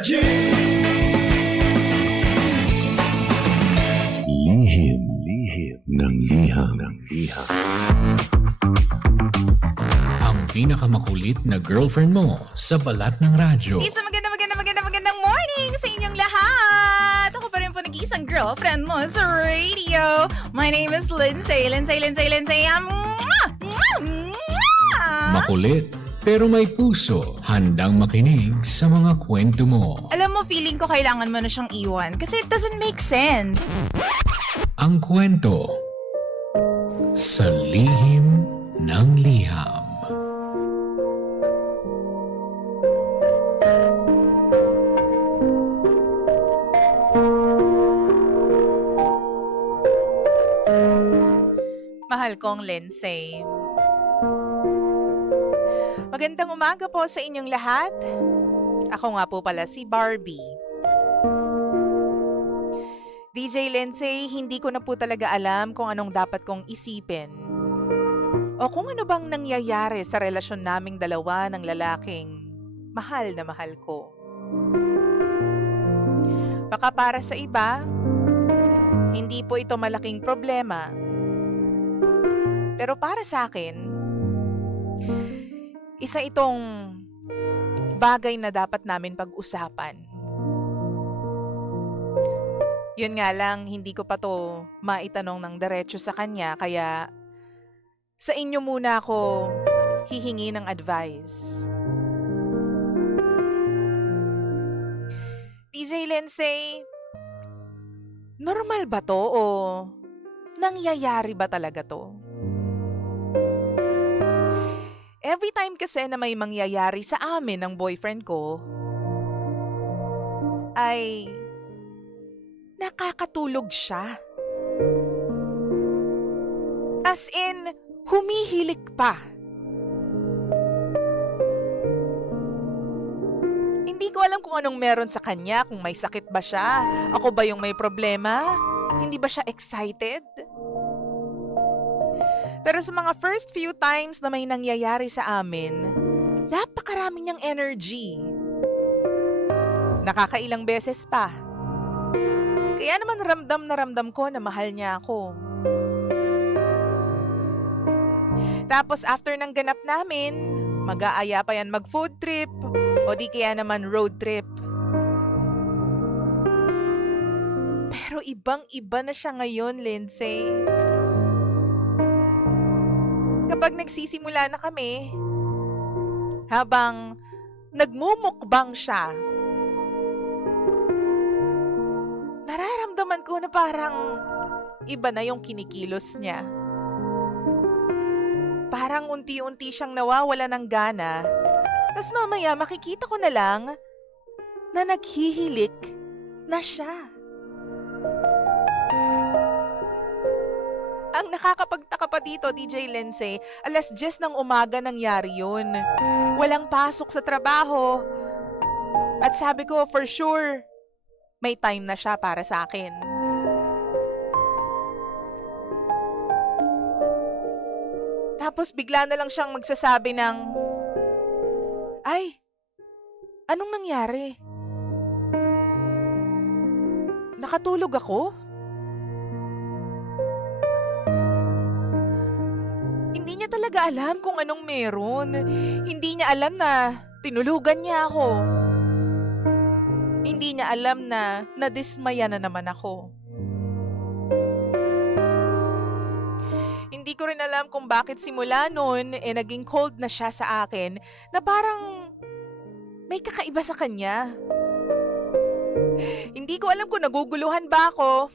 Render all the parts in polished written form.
Lihim ng liham. Ang pinakamakulit na girlfriend mo sa balat ng radyo. Isa magandang morning sa inyong lahat! Ako pa rin po nag-iisang girlfriend mo sa radio. My name is Lindsay. Makulit pero may puso, handang makinig sa mga kwento mo. Alam mo, feeling ko kailangan mo na siyang iwan kasi it doesn't make sense. Ang kwento sa lihim ng liham. Mahal kong Lindsay. Magandang umaga po sa inyong lahat. Ako nga po pala si Barbie. DJ Lindsay, hindi ko na po talaga alam kung anong dapat kong isipin. O kung ano bang nangyayari sa relasyon naming dalawa ng lalaking mahal na mahal ko. Baka para sa iba, hindi po ito malaking problema. Pero para sa akin, isa itong bagay na dapat namin pag-usapan. Yun nga lang, hindi ko pa to maitanong ng diretso sa kanya, kaya sa inyo muna ako hihingi ng advice. DJ Lindsay, normal ba to o nangyayari ba talaga to? Every time kasi na may mangyayari sa amin ng boyfriend ko, ay nakakatulog siya. As in, humihilik pa. Hindi ko alam kung anong meron sa kanya, kung may sakit ba siya, ako ba yung may problema, hindi ba siya excited? Pero sa mga first few times na may nangyayari sa amin, napakarami niyang energy. Nakakailang beses pa. Kaya naman ramdam na ramdam ko na mahal niya ako. Tapos after ng ganap namin, mag-aaya pa yan mag-food trip o di kaya naman road trip. Pero ibang-iba na siya ngayon, Lindsay. Kapag nagsisimula na kami, habang nagmumukbang siya, nararamdaman ko na parang iba na yung kinikilos niya. Parang unti-unti siyang nawawala ng gana, tas mamaya makikita ko na lang na naghihilik na siya. Ang nakakapagtaka pa dito, DJ Lindsay, 10:00 ng umaga nangyari yun. Walang pasok sa trabaho. At sabi ko, for sure, may time na siya para sa akin. Tapos bigla na lang siyang magsasabi ng, "Ay, anong nangyari? Nakatulog ako?" Hindi niya talaga alam kung anong meron. Hindi niya alam na tinulugan niya ako. Hindi niya alam na nadismaya na naman ako. Hindi ko rin alam kung bakit simula noon naging cold na siya sa akin na parang may kakaiba sa kanya. Hindi ko alam kung naguguluhan ba ako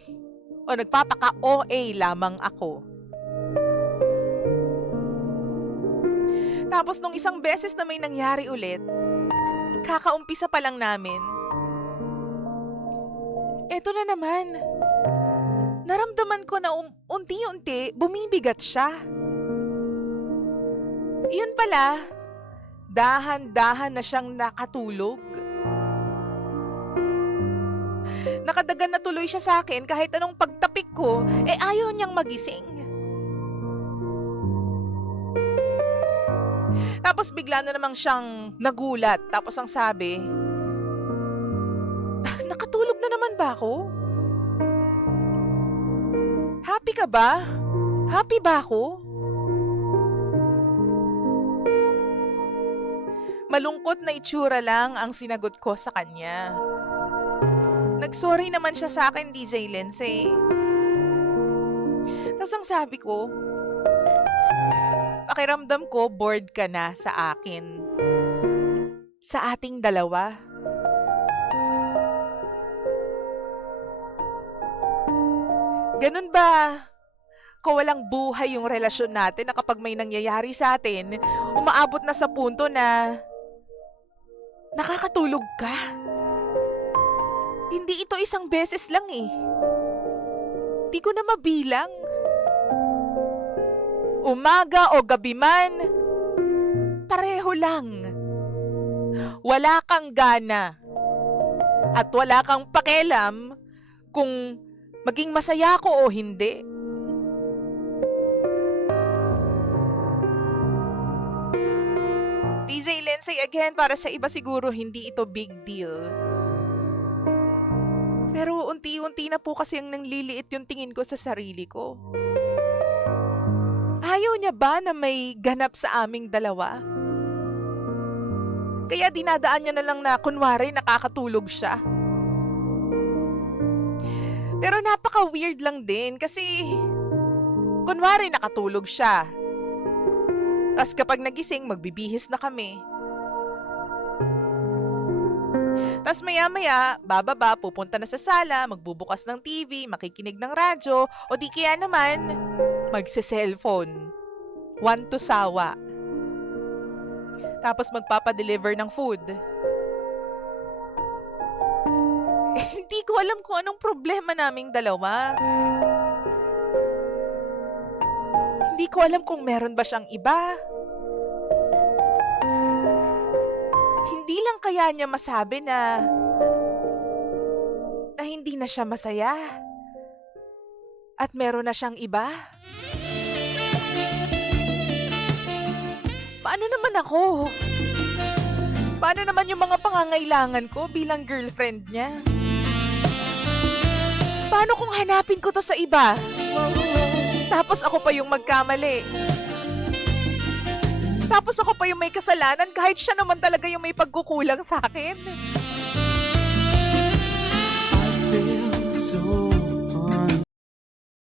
o nagpapaka-OA lamang ako. Tapos nung isang beses na may nangyari ulit, kakaumpisa pa lang namin. Eto na naman. Naramdaman ko na unti-unti bumibigat siya. Iyon pala, dahan-dahan na siyang nakatulog. Nakadagan na tuloy siya sa akin kahit anong pagtapik ko, ayaw niyang magising. Tapos bigla na namang siyang nagulat. Tapos ang sabi, na naman ba ako? Happy ka ba? Happy ba ako? Malungkot na itsura lang ang sinagot ko sa kanya. Nagsorry naman siya sa akin, DJ Lindsay. Tapos ang sabi ko, pakiramdam ko bored ka na sa akin. Sa ating dalawa. Ganun ba? Kawalang buhay yung relasyon natin na kapag may nangyayari sa atin, umaabot na sa punto na nakakatulog ka. Hindi ito isang beses lang eh. Di ko na mabilang. Umaga o gabi man, pareho lang. Wala kang gana. At wala kang pakialam kung maging masaya ko o hindi. DJ Lindsay, again, para sa iba siguro hindi ito big deal. Pero unti-unti na po kasi ang nangliliit yung tingin ko sa sarili ko. Ayaw niya ba na may ganap sa aming dalawa? Kaya dinadaan niya na lang na kunwari nakakatulog siya. Pero napaka-weird lang din kasi kunwari nakatulog siya. Tapos kapag nagising, magbibihis na kami. Tapos maya-maya, bababa, pupunta na sa sala, magbubukas ng TV, makikinig ng radyo, o di kaya naman, magse-cellphone. One to sawa. Tapos magpapadeliver ng food. Hindi ko alam kung anong problema naming dalawa. Hindi ko alam kung meron ba siyang iba. Hindi lang kaya niya masabi na hindi na siya masaya at meron na siyang iba. Paano naman ako? Paano naman yung mga pangangailangan ko bilang girlfriend niya? Paano kung hanapin ko to sa iba? Tapos ako pa yung magkamali. Tapos ako pa yung may kasalanan kahit siya naman talaga yung may pagkukulang sa akin. I feel so